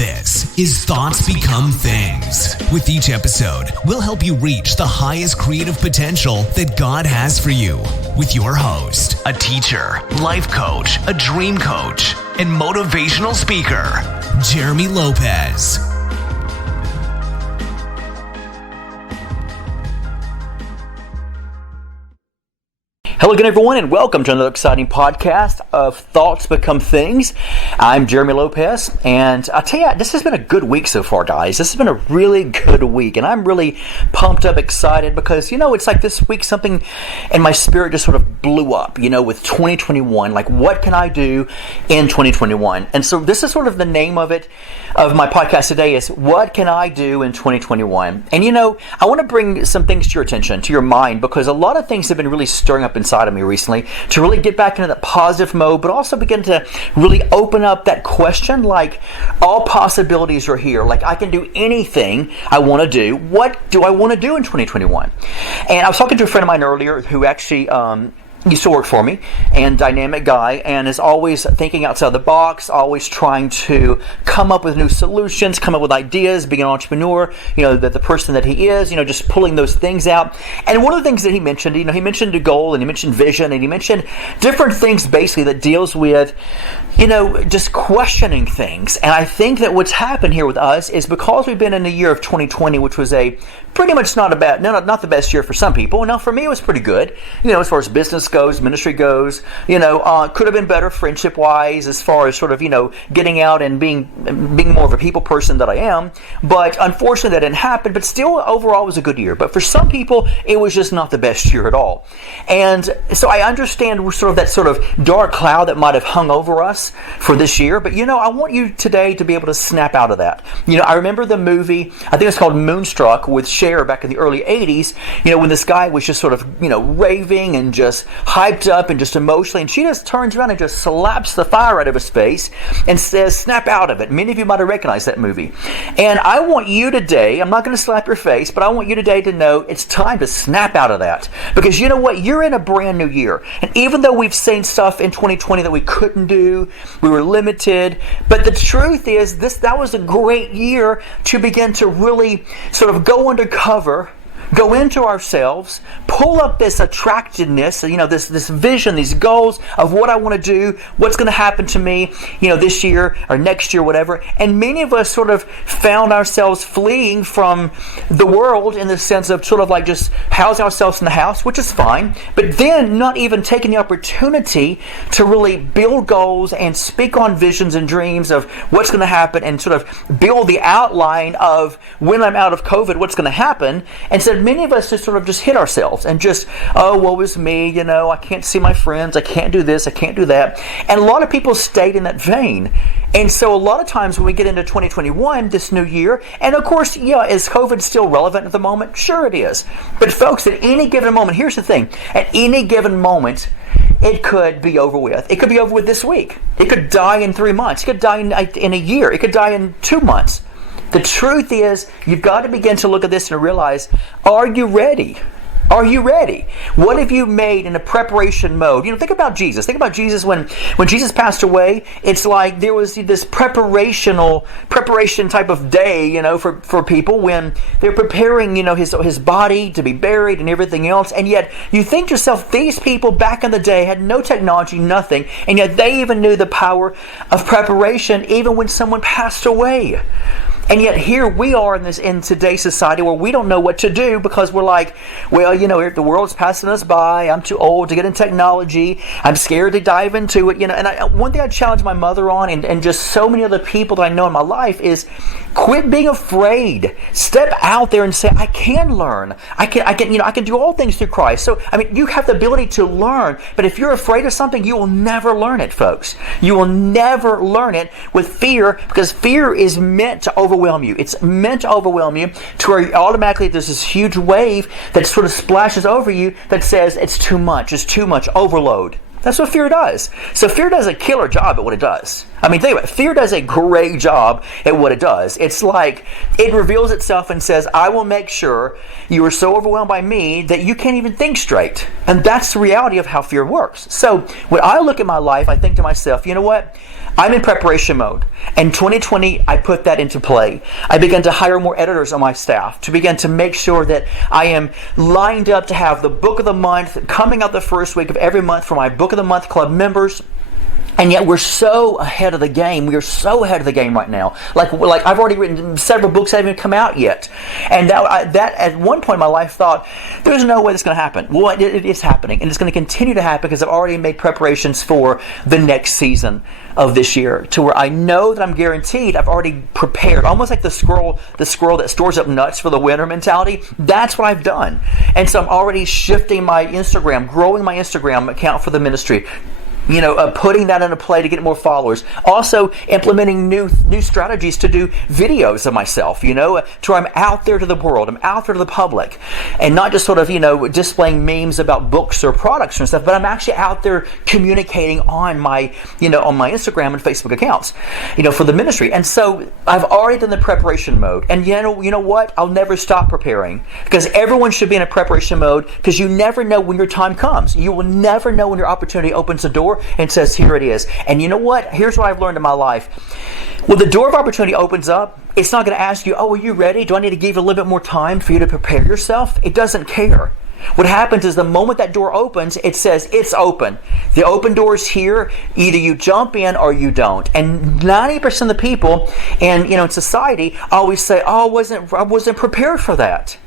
This is Thoughts Become Things. With each episode, we'll help you reach the highest creative potential that God has for you. With your host, a teacher, life coach, a dream coach, and motivational speaker, Jeremy Lopez. Hello again, everyone, and welcome to another exciting podcast of Thoughts Become Things. I'm Jeremy Lopez, and I'll tell you, this has been a good week so far, guys. This has been a really good week, and I'm really pumped up, excited, because, it's like this week something in my spirit just sort of blew up, with 2021. Like, what can I do in 2021? And so this is sort of the name of it, of my podcast today, is What Can I Do in 2021? And, I want to bring some things to your attention, to your mind, because a lot of things have been really stirring up inside of me recently to really get back into that positive mode, but also begin to really open up that question, like, all possibilities are here. Like, I can do anything I want to do. What do I want to do in 2021? And I was talking to a friend of mine earlier who actually used to work for me, and dynamic guy, and is always thinking outside the box, always trying to come up with new solutions, come up with ideas, being an entrepreneur, that the person that he is, just pulling those things out. And one of the things that he mentioned, he mentioned a goal, and he mentioned vision, and he mentioned different things basically that deals with, just questioning things. And I think that what's happened here with us is because we've been in the year of 2020, which was a pretty much not the best year for some people. Now, for me, it was pretty good, as far as business goes, ministry goes, could have been better friendship wise, as far as sort of, getting out and being more of a people person that I am. But unfortunately that didn't happen, but still overall it was a good year. But for some people, it was just not the best year at all. And so I understand sort of that sort of dark cloud that might have hung over us for this year. But, I want you today to be able to snap out of that. I remember the movie, I think it's called Moonstruck, with Cher back in the early 80s, when this guy was just sort of, raving and just hyped up and just emotionally, and she just turns around and just slaps the fire out of his face and says, snap out of it. Many of you might have recognized that movie. And I want you today, I'm not going to slap your face, but I want you today to know it's time to snap out of that. Because you know what? You're in a brand new year. And even though we've seen stuff in 2020 that we couldn't do, we were limited, but the truth is that was a great year to begin to really sort of go undercover, go into ourselves, pull up this attractiveness, this vision, these goals of what I want to do, what's going to happen to me, this year or next year, whatever. And many of us sort of found ourselves fleeing from the world in the sense of sort of like just housing ourselves in the house, which is fine, but then not even taking the opportunity to really build goals and speak on visions and dreams of what's going to happen and sort of build the outline of when I'm out of COVID, what's going to happen. And so many of us just sort of just hit ourselves and just, oh, woe is me, I can't see my friends, I can't do this, I can't do that. And a lot of people stayed in that vein. And so a lot of times when we get into 2021, this new year, and of course, is COVID still relevant at the moment? Sure it is. But folks, at any given moment, here's the thing, at any given moment, it could be over with. It could be over with this week. It could die in 3 months. It could die in a year. It could die in 2 months. The truth is, you've got to begin to look at this and realize, are you ready? Are you ready? What have you made in a preparation mode? Think about Jesus. Think about Jesus when Jesus passed away. It's like there was this preparation type of day, for people when they're preparing, his body to be buried and everything else. And yet you think to yourself, these people back in the day had no technology, nothing, and yet they even knew the power of preparation even when someone passed away. And yet here we are in today's society where we don't know what to do because we're like, well, the world's passing us by. I'm too old to get in technology. I'm scared to dive into it. And one thing I challenge my mother on, and just so many other people that I know in my life, is quit being afraid. Step out there and say, I can learn. I can do all things through Christ. So, you have the ability to learn. But if you're afraid of something, you will never learn it, folks. You will never learn it with fear, because fear is meant to overwhelm you. It's meant to overwhelm you to where automatically there's this huge wave that sort of splashes over you that says it's too much, overload. That's what fear does. So fear does a killer job at what it does. Think about it. Fear does a great job at what it does. It's like it reveals itself and says, I will make sure you are so overwhelmed by me that you can't even think straight. And that's the reality of how fear works. So when I look at my life, I think to myself, you know what? I'm in preparation mode. In 2020, I put that into play. I began to hire more editors on my staff to begin to make sure that I am lined up to have the book of the month coming out the first week of every month for my Book of the Month Club members. And yet we're so ahead of the game. We are so ahead of the game right now. Like I've already written several books that haven't even come out yet. And that at one point in my life thought, there's no way that's going to happen. Well, it is happening. And it's going to continue to happen because I've already made preparations for the next season of this year, to where I know that I'm guaranteed. I've already prepared, almost like the squirrel that stores up nuts for the winter mentality. That's what I've done. And so I'm already shifting my Instagram, growing my Instagram account for the ministry. Putting that into play to get more followers. Also, implementing new strategies to do videos of myself, to where I'm out there to the world, I'm out there to the public, and not just sort of, displaying memes about books or products and stuff, but I'm actually out there communicating on my Instagram and Facebook accounts, for the ministry. And so I've already done the preparation mode. And you know what? I'll never stop preparing, because everyone should be in a preparation mode, because you never know when your time comes. You will never know when your opportunity opens the door and says, here it is. And you know what? Here's what I've learned in my life. When the door of opportunity opens up, it's not going to ask you, oh, are you ready? Do I need to give you a little bit more time for you to prepare yourself? It doesn't care. What happens is the moment that door opens, it says it's open. The open door is here. Either you jump in or you don't. And 90% of the people in society always say, oh, I wasn't prepared for that.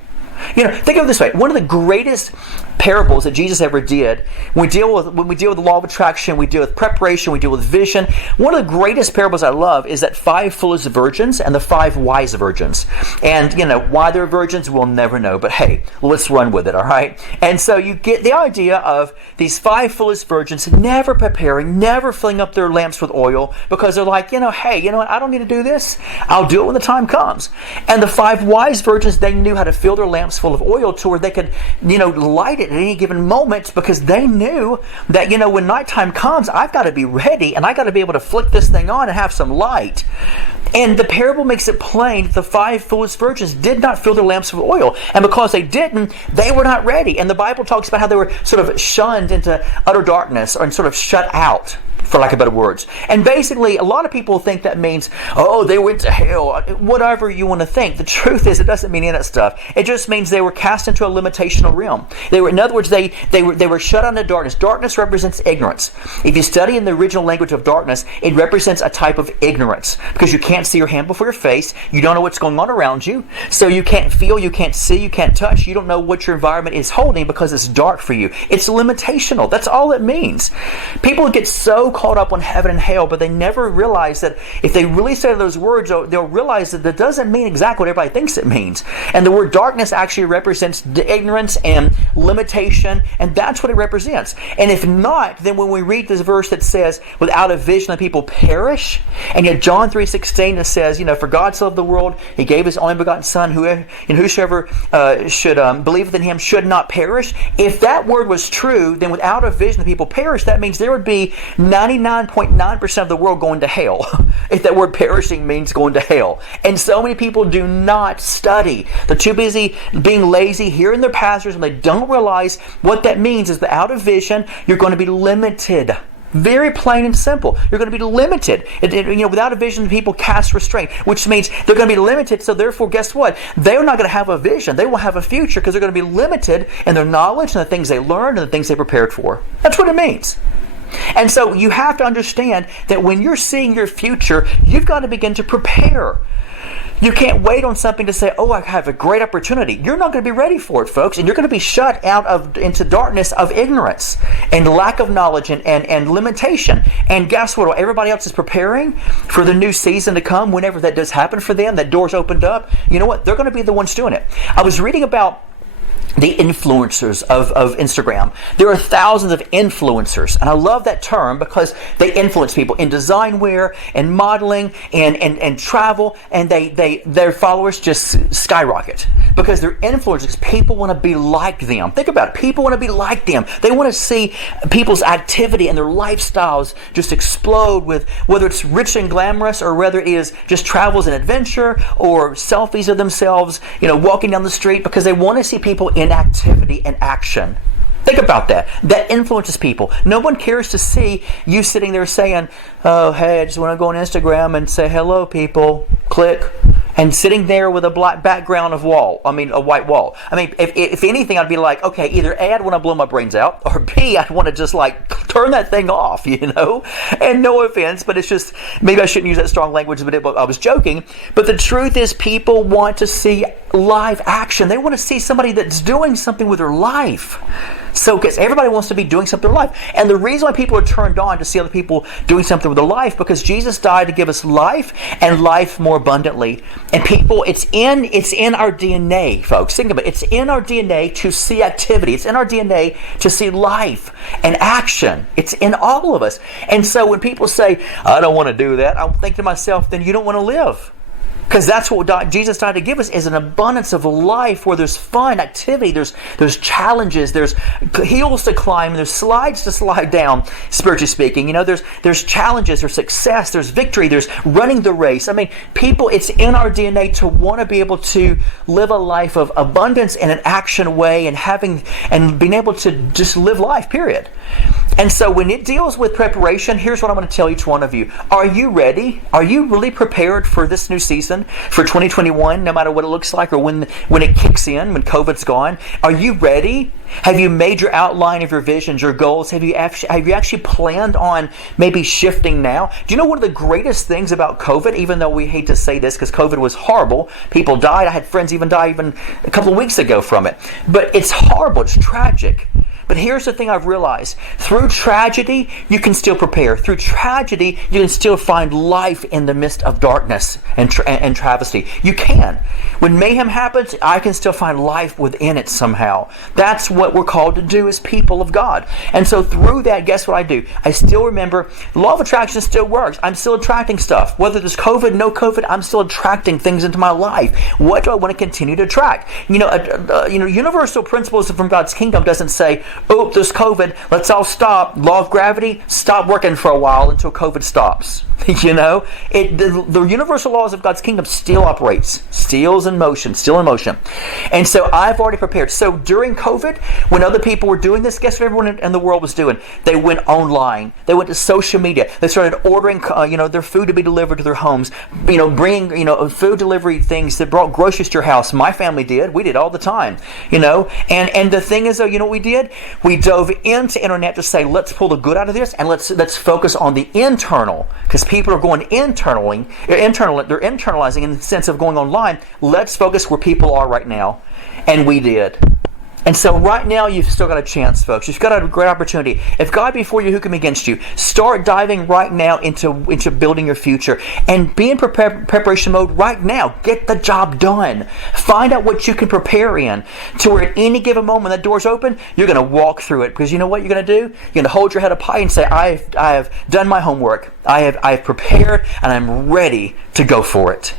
Think of it this way. One of the greatest parables that Jesus ever did, when we deal with the law of attraction, we deal with preparation, we deal with vision. One of the greatest parables I love is that 5 foolish virgins and the 5 wise virgins. And why they're virgins, we'll never know. But hey, let's run with it, all right? And so you get the idea of these 5 foolish virgins never preparing, never filling up their lamps with oil, because they're like, hey, you know what? I don't need to do this. I'll do it when the time comes. And the 5 wise virgins, they knew how to fill their lamps full of oil to where they could, light it at any given moment, because they knew that, when nighttime comes, I've got to be ready and I got to be able to flick this thing on and have some light. And the parable makes it plain that the 5 foolish virgins did not fill their lamps with oil. And because they didn't, they were not ready. And the Bible talks about how they were sort of shunned into utter darkness, or sort of shut out, for lack of better words. And basically, a lot of people think that means, oh, they went to hell. Whatever you want to think. The truth is, it doesn't mean any of that stuff. It just means they were cast into a limitational realm. In other words, they were shut out into darkness. Darkness represents ignorance. If you study in the original language of darkness, it represents a type of ignorance, because you can't see your hand before your face. You don't know what's going on around you. So you can't feel, you can't see, you can't touch. You don't know what your environment is holding, because it's dark for you. It's limitational. That's all it means. People get so caught up on heaven and hell, but they never realize that if they really say those words, they'll realize that that doesn't mean exactly what everybody thinks it means. And the word darkness actually represents the ignorance and limitation, and that's what it represents. And if not, then when we read this verse that says, without a vision the people perish, and yet John 3:16 that says, for God so loved the world, He gave His only begotten Son, whosoever should believe in Him should not perish. If that word was true, then without a vision the people perish. That means there would be 99.9% of the world going to hell. If that word perishing means going to hell. And so many people do not study. They're too busy being lazy, hearing their pastors, and they don't realize what that means is that out of vision, you're going to be limited. Very plain and simple. You're going to be limited. Without a vision, people cast restraint, which means they're going to be limited. So therefore, guess what? They're not going to have a vision. They won't have a future, because they're going to be limited in their knowledge and the things they learned and the things they prepared for. That's what it means. And so you have to understand that when you're seeing your future, you've got to begin to prepare. You can't wait on something to say, oh, I have a great opportunity. You're not going to be ready for it, folks. And you're going to be shut out into darkness of ignorance and lack of knowledge and limitation. And guess what? While everybody else is preparing for the new season to come, whenever that does happen for them, that door's opened up, you know what? They're going to be the ones doing it. I was reading about the influencers of Instagram. There are thousands of influencers, and I love that term because they influence people in design wear and modeling and travel, and their followers just skyrocket because they're influencers. People want to be like them. Think about it. People want to be like them. They want to see people's activity and their lifestyles just explode, with whether it's rich and glamorous or whether it is just travels and adventure or selfies of themselves, walking down the street, because they want to see people in activity and action. Think about that. That influences people. No one cares to see you sitting there saying, oh, hey, I just want to go on Instagram and say hello, people. Click. And sitting there with a black background of a white wall. I mean, if anything, I'd be like, okay, either A, I'd want to blow my brains out, or B, I'd want to just turn that thing off, And no offense, but it's just, maybe I shouldn't use that strong language, but I was joking. But the truth is, people want to see live action. They want to see somebody that's doing something with their life. So, because everybody wants to be doing something with their life. And the reason why people are turned on to see other people doing something with their life, because Jesus died to give us life and life more abundantly. And people, it's in our DNA, folks. Think about it. It's in our DNA to see activity. It's in our DNA to see life and action. It's in all of us. And so when people say, I don't want to do that, I'm thinking to myself, then you don't want to live. Because that's what Jesus died to give us, is an abundance of life where there's fun, activity, there's challenges, there's hills to climb, there's slides to slide down, spiritually speaking. There's challenges, there's success, there's victory, there's running the race. I mean, people, it's in our DNA to want to be able to live a life of abundance in an action way and being able to just live life, period. And so when it deals with preparation, here's what I'm going to tell each one of you. Are you ready? Are you really prepared for this new season, for 2021, no matter what it looks like or when it kicks in, when COVID's gone? Are you ready? Have you made your outline of your visions, your goals? Have you actually planned on maybe shifting now? Do you know one of the greatest things about COVID, even though we hate to say this because COVID was horrible, people died. I had friends even die even a couple of weeks ago from it. But it's horrible. It's tragic. But here's the thing I've realized. Through tragedy, you can still prepare. Through tragedy, you can still find life in the midst of darkness and travesty. You can. When mayhem happens, I can still find life within it somehow. That's what we're called to do as people of God. And so through that, guess what I do? I still remember the law of attraction still works. I'm still attracting stuff. Whether there's COVID, no COVID, I'm still attracting things into my life. What do I want to continue to attract? Universal principles from God's kingdom doesn't say, oh, there's COVID, let's all stop. Law of gravity, stop working for a while until COVID stops. The universal laws of God's kingdom still operates, still in motion. And so I've already prepared. So during COVID, when other people were doing this, guess what everyone in the world was doing? They went online. They went to social media. They started ordering, their food to be delivered to their homes. Bringing, food delivery things that brought groceries to your house. My family did. We did all the time. And the thing is, though, you know what we did? We dove into internet to say, let's pull the good out of this and let's focus on the internal, because people are going they're internalizing in the sense of going online. Let's focus where people are right now. And we did. And so right now, you've still got a chance, folks. You've got a great opportunity. If God be for you, who can be against you? Start diving right now into building your future. And be in preparation mode right now. Get the job done. Find out what you can prepare in, to where at any given moment that door's open, you're going to walk through it. Because you know what you're going to do? You're going to hold your head up high and say, I have done my homework. I have prepared, and I'm ready to go for it.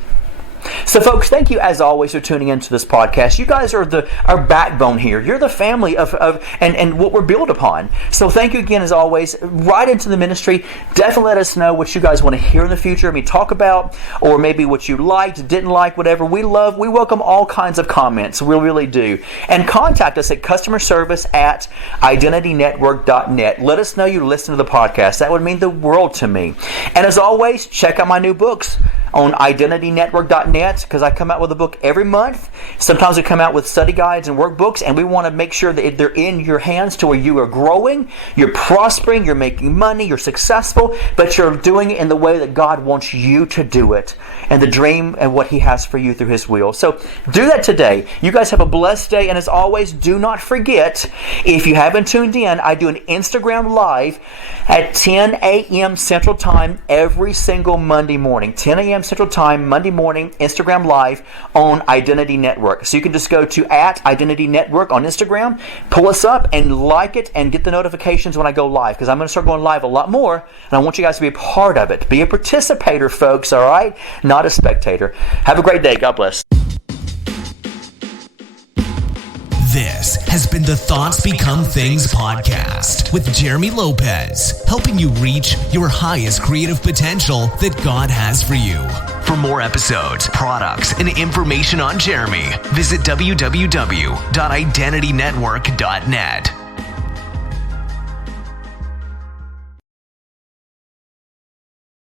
So folks, thank you as always for tuning into this podcast. You guys are our backbone here. You're the family of what we're built upon. So thank you again as always. Right into the ministry. Definitely let us know what you guys want to hear in the future. Talk about, or maybe what you liked, didn't like, whatever. We welcome all kinds of comments. We really do. And contact us at customerservice@identitynetwork.net. Let us know you listen to the podcast. That would mean the world to me. And as always, check out my new books on identitynetwork.net, because I come out with a book every month. Sometimes we come out with study guides and workbooks, and we want to make sure that they're in your hands to where you are growing, you're prospering, you're making money, you're successful, but you're doing it in the way that God wants you to do it, and the dream and what He has for you through His will. So do that today. You guys have a blessed day, and as always, do not forget, if you haven't tuned in, I do an Instagram Live at 10 a.m. Central Time every single Monday morning. 10 a.m. Central Time, Monday morning, Instagram Live on Identity Network. So you can just go to @Identity Network on Instagram, pull us up and like it and get the notifications when I go live, because I'm going to start going live a lot more, and I want you guys to be a part of it. Be a participator, folks, all right? Not a spectator. Have a great day. God bless. This has been the Thoughts Become Things podcast with Jeremy Lopez, helping you reach your highest creative potential that God has for you. For more episodes, products, and information on Jeremy, visit www.identitynetwork.net.